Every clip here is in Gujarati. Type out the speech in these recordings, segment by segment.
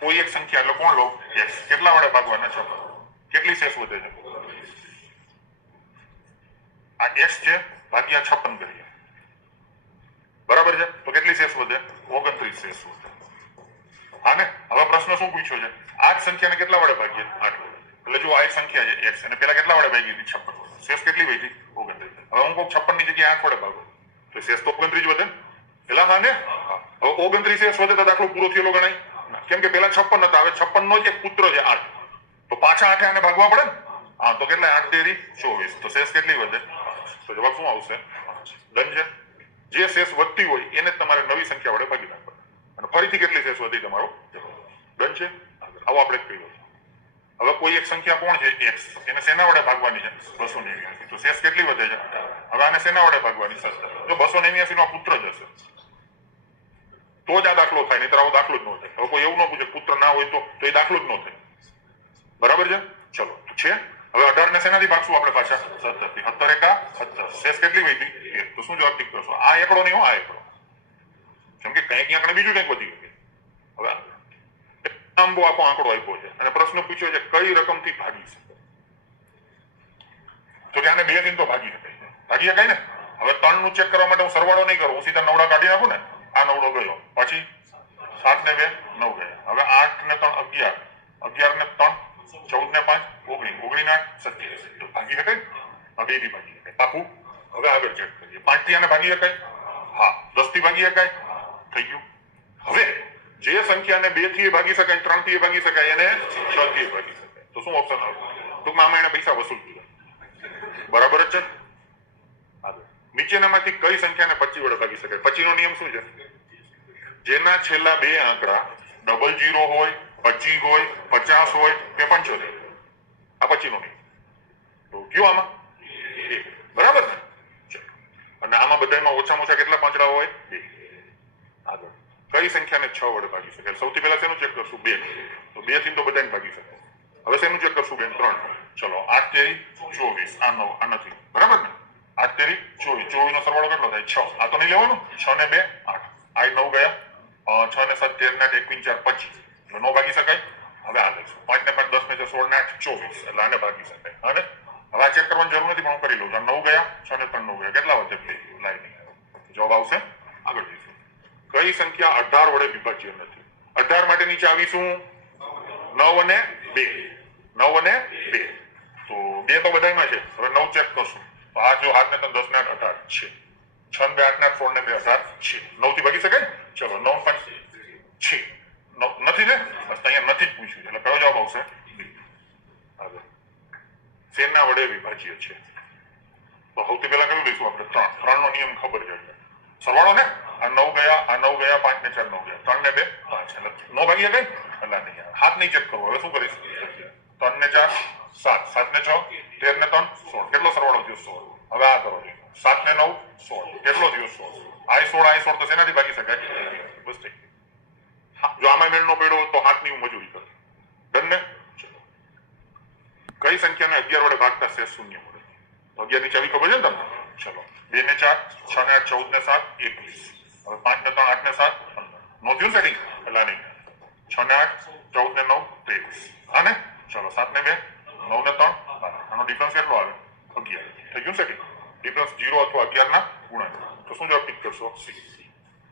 કોઈ એક સંખ્યા એટલે કોણ લો x કેટલા વડે ભાગવાના 56 કેટલી શેષ વધે છે આ x છે ભાગ્યા 56 કરીએ બરાબર છે તો કેટલી શેષ વધે 29 શેષ વધે હા ને હવે પ્રશ્ન શું પૂછ્યો છે આ જ સંખ્યાને કેટલા વડે ભાગીએ 8 વડે એટલે જો આ એક સંખ્યા છે x અને પેલા કેટલા વડે ભાગી હતી 56 શેષ કેટલી વધી 29 હવે હું કહું 56 ની જગ્યાએ 8 વડે ભાગો તો શેષ તો 29 વધે પેલા હા ને હવે 29 શેષ વધે તો દાખલો પૂરો થયેલો ગણાય કેમ કે પેલા 56 હતા હવે 56 નો જ એક પુત્ર છે 8 તો પાછા 8 આને ભાગવા પડે ને હા તો કેટલા 8 તેરી 24 તો શેષ કેટલી વધે તો જવાબ શું આવશે ડન છે જે શેષ વધતી હોય એને તમારે નવી સંખ્યા વડે ભાગી નાખવાની અને ફરીથી કેટલી શેષ વધી તમારો ડન છે આવો આપણે કહ્યું હવે કોઈ એક સંખ્યા કોણ છે x એને શેના વડે ભાગવાની છે 289 તો શેષ કેટલી વધે છે હવે આને શેના વડે ભાગવાની 17 જો 289 નો પુત્ર જ હશે તો જ આ દાખલો થાય નહીં તો આવો દાખલો જ ન થાય હવે કોઈ એવું ન પૂછે પુત્ર ના હોય તો એ દાખલો જ ન થાય બરાબર છે ચલો છે હવે 18 ને શેનાથી ભાગશું આપણે પાછા 17 થી 17 એકા 17 શેષ કેટલી વધી 1 તો શું જવાબ ઠીક કરશો આ એકડો નહીં આ એકડો કેમ કે કંઈક ક્યાંક બીજું કંઈક વધી ગયું હવે લાંબો આખો આંકડો આપ્યો છે અને પ્રશ્ન પૂછ્યો છે કઈ રકમથી ભાગી શકે તો કે આને 2 થી તો ભાગી શકાય ને હવે 3 નું ચેક કરવા માટે હું સરવાળો નહીં કરું હું સીધા નવડા કાઢી નાખું ને આ નવડો ગયો પછી 7 ને 2 9 ગયા હવે 8 ને 3 11 11 ને 3 14 ને 5 19 19 8 27 તો ભાગી શકાય હવે 2 થી ભાગી શકાય પાકું હવે આગળ ચેક કરીએ 5 થી આને ભાગી શકાય હા 10 થી ભાગી શકાય થઈ ગયું હવે જે સંખ્યાને 2 થી ભાગી શકાય 3 થી ભાગી શકાય એને 6 થી ભાગી શકાય તો શું ઓપ્શન આવશે ટૂંકમાં આમાં એને પૈસા વસૂલ કર્યા બરાબર જ છે આગળ નીચેનામાંથી કઈ સંખ્યાને 25 વડે ભાગી શકાય 25 નો નિયમ શું છે જેના છેલ્લા બે આંકડા ડબલ 0 હોય 25 હોય 50 હોય કે 75 આ 25 નો નિયમ તો કયો આમાં બરાબર ને અને આમાં બધામાં ઓછામાં ઓછા કેટલા પાંચડા હોય 2 આગળ કઈ સંખ્યાને 6 વડે ભાગી શકાય સૌથી પહેલા શેનું ચેક કરશું 2 તો 2 થી તો બધાને ભાગી શકાય હવે શેનું ચેક કરશું બેન 3 ચલો 8 તેરી 24 આ 9 આ નથી બરાબર ને 8 તેરી 24 24 નો સરવાળો કેટલો થાય 6 આ તો નહીં લેવાનું 6 ને 2 8 આ 9 ગયા 6 ને 7 13 ને 8 21 4 25 એટલે નો ભાગી શકાય હવે આ લઈશું 5 ને 5 10 ને 16 ને 8 24 એટલે આને ભાગી શકાય અને હવે આ ચેક કરવાની જરૂર નથી પણ હું કરી લઉં છું 9 ગયા 6 ને 3 9 ગયા કેટલા વધે લાઈન જવાબ આવશે આગળ જઈશું કઈ સંખ્યા 18 વડે વિભાજ્ય નથી 18 માટે નીચે આવીશું 9 અને 2 9 અને 2 તો 2 તો બધામાં છે હવે 9 ચેક કરશું તો આ જો 8 ને 3 10 ને 8 18 છે 6 ને 2 8 ને 16 ને 2 18 છે 9 થી ભાગી શકાય ચલો 9 5 છે નથી ને બસ અહીંયા નથી જ પૂછ્યું એટલે કયો જવાબ આવશે આગળ શેના વડે વિભાજ્ય છે તો સૌથી પહેલા કયું લઈશું આપણે 3 નો નિયમ ખબર છે સરવાળો ને આ 9 ગયા આ 9 ગયા 5 ને 4 9 ગયા 3 ને 2 5 એટલે નો ભાગી ગઈ એટલે નહીં હાથ નહીં ચેક કરવો હવે શું કરીશ 3 ને 4 7 7 ને 6 13 ને 3 16 કેટલો સરવાળો થયો 16 હવે આ કરો 7 ને 9 16 કેટલો થયો 16 આ 16 તો શેનાથી ભાગી શકાય બસ થઈ જો આમાં મેળ નો પડ્યો તો હાથની હું મજૂરી કરું ડન ને કઈ સંખ્યાને 11 વડે ભાગતા શેષ શૂન્ય મળે તો 11 ની ચાવી ખબર છે ને તમને ચલો 2 ને 4 6 ને 8 14 ને 7 21 હવે 5 ને 3 8 ને 7 15 નો થયું સેટિંગ એટલે નહીં 6 ને 8 14 ને 9 23 હા ને ચલો 7 ને 2 9 ને 3 આનો ડિફરન્સ કેટલો આવે 11 થઈ ગયું સેટિંગ ડિફરન્સ 0 અથવા 11 ના ગુણાકાર તો શું જવાબ ટીક કરશો C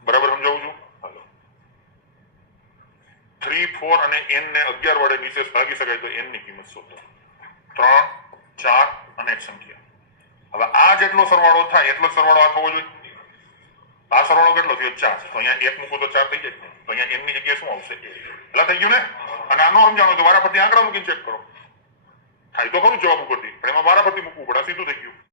બરાબર સમજાવું છું હાલો 3 4 અને n ને 11 વડે નિશેષ ભાગી શકાય તો n ની કિંમત શોધો 3 4 અને એક સંખ્યા હવે આ જેટલો સરવાળો થાય એટલો સરવાળો આ થવો જોઈએ આ સરવાળો કેટલો થયો 4 તો અહીંયા 1 મૂકો તો 4 થઈ જાય તો અહીંયા n ની જગ્યાએ શું આવશે એટલે થઈ ગયું ને અને આનો સમજાણો તો વારાફરતી આંકડા મૂકીને ચેક કરો થાય તો ખરું જવાબ ઉપરથી પણ એમાં વારાફરતી મૂકવું પડે સીધું થઈ ગયું